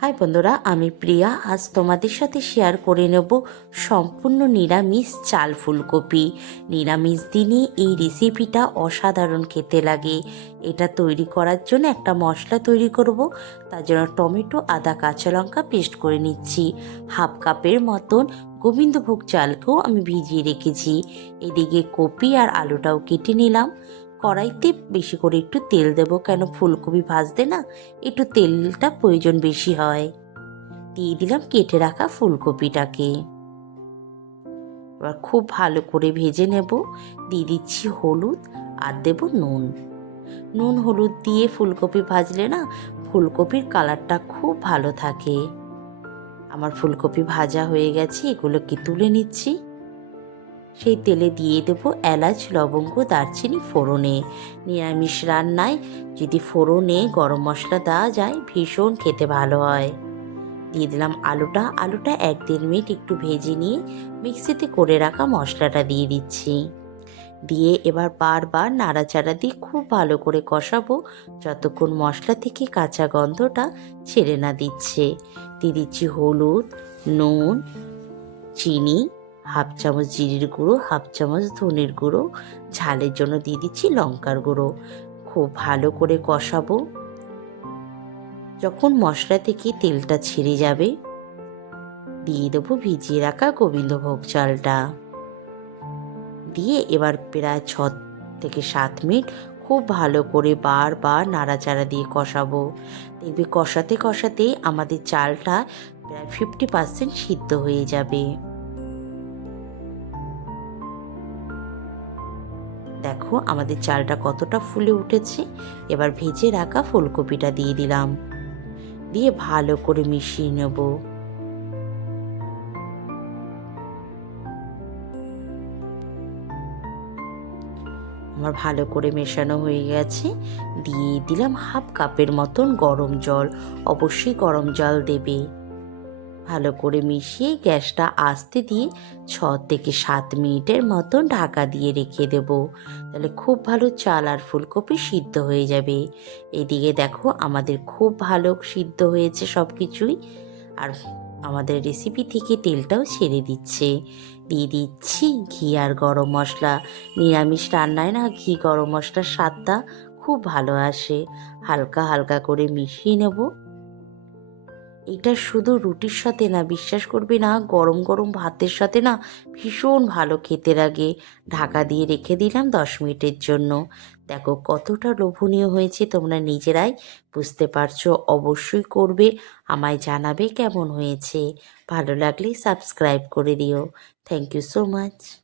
High বন্ধুরা, আমি প্রিয়া। আজ তোমাদের সাথে শেয়ার করে নেব সম্পূর্ণ নিরামিষ চাল ফুলকপি। নিরামিষ দিনে এই রেসিপিটা অসাধারণ খেতে লাগে। এটা তৈরি করার জন্য একটা মশলা তৈরি করব, তার জন্য টমেটো, আদা, কাঁচা লঙ্কা পেস্ট করে নিচ্ছি। হাফ কাপের মতন গোবিন্দভোগ চালকেও আমি ভিজিয়ে রেখেছি। এদিকে কপি আর আলুটাও কেটে নিলাম। কড়াইতে বেশি করে একটু তেল দেব। কেন ফুলকপি ভাজতে না একটু তেলটা প্রয়োজন বেশি হয়। দিয়ে দিলাম কেটে রাখা ফুলকপিটাকে। এবার খুব ভালো করে ভেজে নেব। দিয়ে দিচ্ছি হলুদ আর দেব নুন। নুন, হলুদ দিয়ে ফুলকপি ভাজলে না ফুলকপির কালারটা খুব ভালো থাকে। আমার ফুলকপি ভাজা হয়ে গেছে, এগুলোকে তুলে নিচ্ছি। সেই তেলে দিয়ে দেব এলাচ, লবঙ্গ, দারচিনি, ফোড়নে। নিরামিষ রান্নায় যদি ফোড়নে গরম মশলা দেওয়া যায়, ভীষণ খেতে ভালো হয়। দিয়ে দিলাম আলুটা। আলুটা এক দেড় মিনিট একটু ভেজে নিয়ে মিক্সিতে করে রাখা মশলাটা দিয়ে দিচ্ছি। দিয়ে এবার বারবার নাড়াচাড়া দিয়ে খুব ভালো করে কষাবো। যতক্ষণ মশলা থেকে কাঁচা গন্ধটা ছেড়ে না দিচ্ছে। দিয়ে দিচ্ছি হলুদ, নুন, চিনি হাফ চামচ জিরির গুঁড়ো, হাফ চামচ ধনের গুঁড়ো, ঝালের জন্য দিয়ে দিচ্ছি লঙ্কার গুঁড়ো। খুব ভালো করে কষাবো। যখন মশলা থেকে তেলটা ছেড়ে যাবে, দিয়ে দেবো ভিজিয়ে রাখা গোবিন্দভোগ চালটা। দিয়ে এবার প্রায় ছ থেকে সাত মিনিট খুব ভালো করে বারবার নাড়াচাড়া দিয়ে কষাবো। দেখবি কষাতে কষাতে আমাদের চালটা প্রায় ফিফটি পার্সেন্ট সিদ্ধ হয়ে যাবে। দেখো আমাদের চালটা কতটা ফুলে উঠেছে। এবার ভেজে রাখা ফুলকপিটা দিয়ে দিলাম। দিয়ে ভালো করে মিশিয়ে নেব। আমার ভালো করে মেশানো হয়ে গেছে। দিয়ে দিলাম হাফ কাপের মতন গরম জল। অবশ্যই গরম জল দেবে। ভালো করে মিশিয়ে গ্যাসটা আস্তে দিয়ে ছ থেকে সাত মিনিটের মতন ঢাকা দিয়ে রেখে দেব। তাহলে খুব ভালো চাল আর ফুলকপি সিদ্ধ হয়ে যাবে। এদিকে দেখো আমাদের খুব ভালো সিদ্ধ হয়েছে সব কিছুই আর আমাদের রেসিপি থেকে তেলটাও ছেড়ে দিচ্ছে। দিয়ে দিচ্ছি ঘি আর গরম মশলা। নিরামিষ রান্নায় না ঘি গরম মশলার স্বাদটা খুব ভালো আসে। হালকা হালকা করে মিশিয়ে নেব। এটা শুধু রুটির সাথে না, বিশ্বাস করবি না, গরম গরম ভাতের সাথে না ভীষণ ভালো খেতে লাগে। ঢাকা দিয়ে রেখে দিলাম দশ মিনিটের জন্য। দেখো কতটা লোভনীয় হয়েছে তোমরা নিজেরাই বুঝতে পারছ, অবশ্যই করবে, আমায় জানাবে কেমন হয়েছে। ভালো লাগলে সাবস্ক্রাইব করে দিও। Thank you so much